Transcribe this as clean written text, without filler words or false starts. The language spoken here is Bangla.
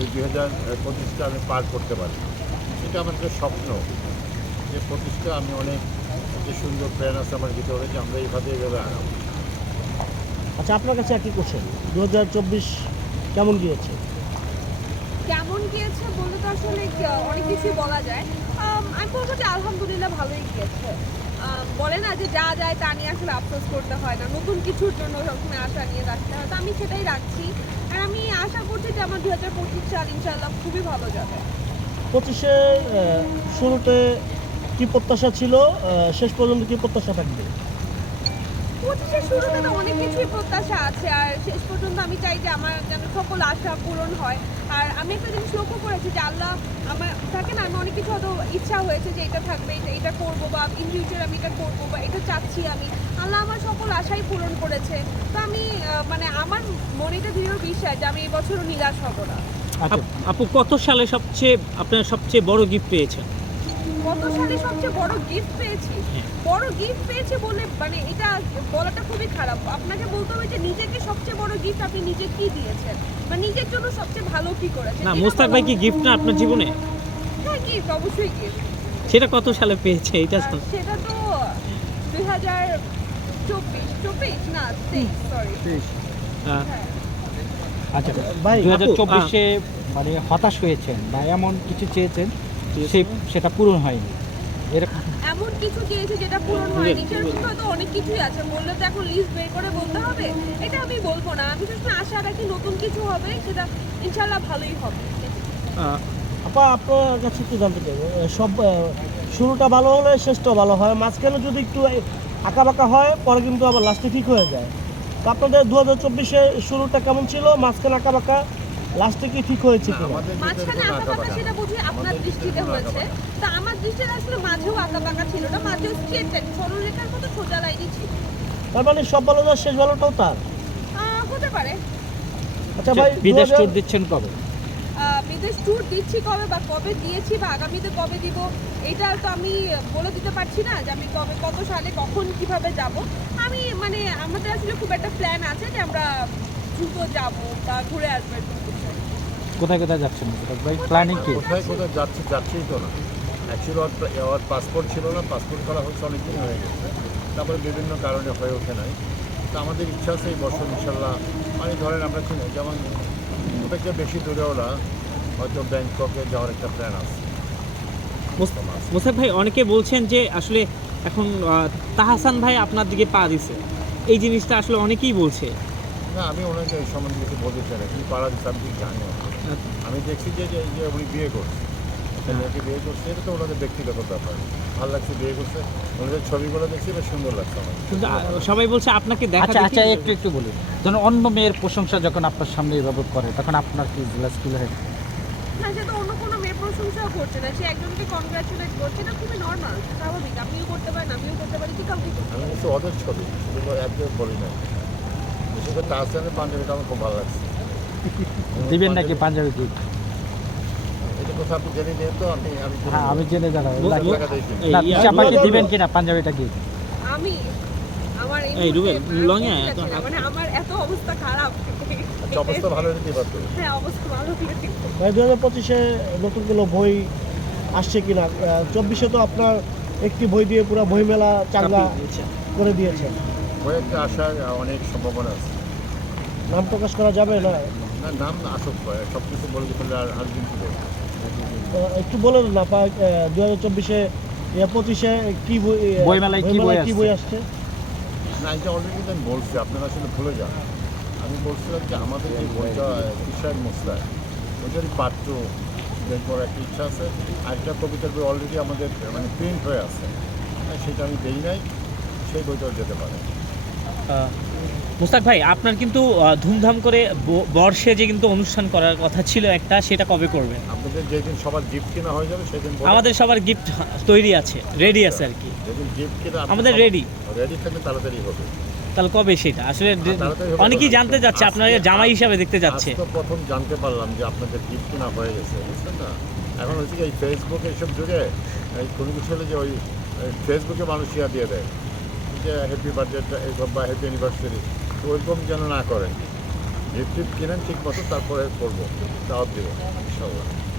এই 2025টা আমি পার করতে পারি। এটা আমার একটা স্বপ্ন যে 25টা আমি অনেক যে সুন্দর প্ল্যান আছে আমার ভিতরে যে আমরা এইভাবে আগাবো। আচ্ছা, আপনার কাছে একই কোশ্চেন, 2024 কেমন গিয়েছে? কেমন গিয়েছে বলতে তো আসলে অনেক কিছুই বলা যায়। আমি বলবো যে আলহামদুলিল্লাহ ভালোই গিয়েছে। বলে না যে যা যায় তা নিয়ে আসলে আফসোস করতে হয় না, নতুন কিছুর জন্য সবসময় আশা নিয়ে রাখতে হয়, তো আমি সেটাই রাখছি। আর আমি আশা করছি যে আমার 2025 সাল ইনশাআল্লাহ খুবই ভালো যাবে। 25-এ শুরুতে কি প্রত্যাশা ছিল, শেষ পর্যন্ত কি প্রত্যাশা থাকবে? 25-এর শুরুতে তো অনেক কিছুই প্রত্যাশা আছে, আর শেষ পর্যন্ত আমি চাই যে আমার যেন সকল আশা পূরণ হয়। আর আমি একটা জিনিস লক্ষ্য করেছি যে আল্লাহ আমার থাকে না, আমি অনেক কিছু হয়তো ইচ্ছা হয়েছে যে এটা থাকবে, এটা করবো, বা ইন ফিউচার আমি এটা করবো, বা এটা চাচ্ছি আমি, আল্লাহ আমার সকল আশাই পূরণ করেছে। তো আমি মানে আমার মনে এটা দৃঢ় বিশ্বাস যে আমি এই বছরও নিরাশ হব না। আপু কত সালে আপনার সবচেয়ে বড় গিফট পেয়েছেন? কত সালে সবচেয়ে বড় গিফট পেয়েছি? বড় গিফট পেয়েছি বলে মানে এটা বলাটা খুবই খারাপ। আপনাকে বলতে হবে যে নিজেকে সবচেয়ে বড় গিফট আপনি নিজে কি দিয়েছেন, বা নিজের জন্য সবচেয়ে ভালো কি করেছেন। না, মুস্তাক ভাই কি গিফট না আপনার জীবনে? হ্যাঁ, গিফট অবশ্যই গিফট। সেটা কত সালে পেয়েছে এটা? সেটা তো 2024 না 23, সরি। হ্যাঁ। আচ্ছা ভাই, 2024-এ মানে হতাশ হয়েছেন বা এমন কিছু চেয়েছেন সেটা পূরণ হয়নি, এরকম? এমন কিছু চেয়েছে যেটা পূরণ হয়নি, সেরকম হয়তো অনেক কিছুই আছে, বললে তো এখন লিস্ট বের করে বলতে হবে, এটা আমি বলবো না। আমি সবসময় আশা রাখি নতুন কিছু হবে, সেটা ইনশাআল্লাহ ভালোই হবে। আপা, আপনার কাছে একটু জানতে চাই, সব শুরুটা ভালো হলে শেষটাও ভালো হয়, মাঝখানে যদি একটু আঁকাবাঁকা হয় পরে কিন্তু আবার লাস্টে ঠিক হয়ে যায়। তো আপনাদের 2024-এ শুরুটা কেমন ছিল, মাঝখানে আঁকাবাঁকা, লাস্টে কি ঠিক হয়েছে কিনা? মাঝখানে আঁকাবাঁকা সেটা বুঝি আপনার দৃষ্টিতে হয়েছে, তা আমার দৃষ্টিতে আসলে মাঝেও আঁকাবাঁকা ছিল না, মাঝেও স্ট্রেট লাইন, সরলরেখার মতো সোজা লাইনই ছিল। তার মানে সব ভালো যায়, শেষ ভালোটাও তার। হতে পারে। আচ্ছা ভাই, বিদেশ ট্যুর দিচ্ছেন কবে? বিদেশ ট্যুর দিচ্ছি কবে, বা কবে দিয়েছি, বা আগামীতে কবে দিব, এটা তো আমি বলে দিতে পারছি না যে আমি কবে, কত সালে, কখন, কিভাবে যাব। আমি মানে আমাদের আসলে খুব একটা প্ল্যান আছে যে আমরা দ্রুত যাব বা ঘুরে আসবো এরকম কিছু। কোথায় কোথায় যাচ্ছেন মুস্তাক ভাই, প্ল্যানিং কি? কোথায় কোথায় যাচ্ছেই তো না। অ্যাকচুয়ালি ওর পাসপোর্ট ছিল না, পাসপোর্ট করা হচ্ছে অনেকদিন হয়ে গেছে, তারপরে বিভিন্ন কারণে হয়ে ওঠে নাই। তো আমাদের ইচ্ছা আছে এই বছর ইনশাল্লাহ, মানে ধরেন আমরা চিনি যেমন ওদেরকে বেশি দূরেও না, হয়তো ব্যাংককে যাওয়ার একটা প্ল্যান আছে। মুস্তাক ভাই, অনেকে বলছেন যে আসলে এখন তাহসান ভাই আপনার দিকে পা দিছে, এই জিনিসটা আসলে অনেকেই বলছে। না, আমি ওনাকে এই সম্বন্ধে কিছু বলতে চাই না, কি পাড়া দিচ্ছে আমি ঠিক জানি না। আমি দেখছি যে যে উনি বিয়ে করছে, একটা মেয়েকে বিয়ে করছে, এটা তো ওনাদের ব্যক্তিগত ব্যাপার। ভালো লাগছে বিয়ে করছে, ওনাদের ছবিগুলো দেখছি বেশ সুন্দর লাগছে আমার। কিন্তু সবাই বলছে আপনাকে দেখা আচ্ছা একটু বলুন, ধরুন অন্য মেয়ের প্রশংসা যখন আপনার সামনে এভাবে করে তখন আপনার কি জেলাস ফিল হয়? না, সে তো অন্য কোনো মেয়ের প্রশংসাও করছে না, সে একজনকে কনগ্রাচুলেট করছে, এটা খুবই নর্মাল, স্বাভাবিক। আপনিও করতে পারেন, আমিও করতে পারি, কি কাউকে করতে আমি পারি। হচ্ছে ওদের ছবি শুধু একদম বলি না, বিশেষ করে তাহসানের পাঞ্জাবিটা আমার খুব ভালো লাগছে। দিবেন নাকি পাঞ্জাবি কি? এটা কোথাও আপনি জেনে নিয়ে তো আমি হ্যাঁ, আমি জেনে জানাবো। টাকা দিয়েছি। না, আমাকে দিবেন কিনা পাঞ্জাবিটা কি? আমি আমার এই রুবেল, মুহূর্তে লংয়ে বুঝতে এত পারছি না, মানে আমার এত অবস্থা খারাপ। আচ্ছা, অবস্থা ভালো হলে কি পারতো? হ্যাঁ, অবস্থা ভালো হলে ঠিক। ভাই, 2025-এ নতুন কোনো বই আসছে কিনা? 24-এ তো আপনার একটি বই দিয়ে পুরো বইমেলা চাঙ্গা করে দিয়েছেন, কয়েকটা আসার অনেক সম্ভাবনা আছে। নাম প্রকাশ করা যাবে না? না, নাম আসুক, সব কিছু বলে দিতে আর দিন ছিল। একটু বলেন না, 2024-এ 25-এ কি বই, বইমেলায় কি বই আসছে? না, এটা অলরেডি আমি বলছি, আপনারা আসলে ভুলে যান। আমি বলছিলাম যে আমাদের এই বইটা কিশোর মুস্তাক, ওইটারই পাঠ্য বের করার একটা ইচ্ছা আছে। আরেকটা কবিতার বই অলরেডি আমাদের মানে প্রিন্ট হয়ে আছে, সেটা আমি দেই নাই, সেই বইটাও যেতে পারে। মুস্তাক ভাই, আপনার কিন্তু ধুমধাম করে বর্ষে যে কিন্তু অনুষ্ঠান করার কথা ছিল একটা, সেটা কবে করবেন? আপনাদের যেদিন সবার গিফট কেনা হয়ে যাবে সেদিন আমাদের সবার গিফট তৈরি আছে, রেডি আছে আর কি। যেদিন গিফট কেনা আমাদের রেডি থাকলে তাড়াতাড়ি হবে। তাহলে কবে সেটা আসলে তাড়াতাড়ি হবে। অনেকেই জানতে যাচ্ছে, আপনাকে জামাই হিসাবে দেখতে যাচ্ছে। আজ তো প্রথম জানতে পারলাম যে আপনাদের গিফট কেনা হয়ে গেছে, বুঝলেন না? এখন হচ্ছে কি এই ফেসবুক এইসব যুগে এই কোনো কিছু হলে যে ওই ফেসবুকে মানুষ ইয়া দিয়ে দেয় যে হ্যাপি বার্থডে বা হ্যাপি অ্যানিভার্সারি, তো ওইরকম যেন না করে। গিফট কিনেন ঠিক মতো, তারপরে করবো। দাওয়াত দেবো ইনশাল্লাহ।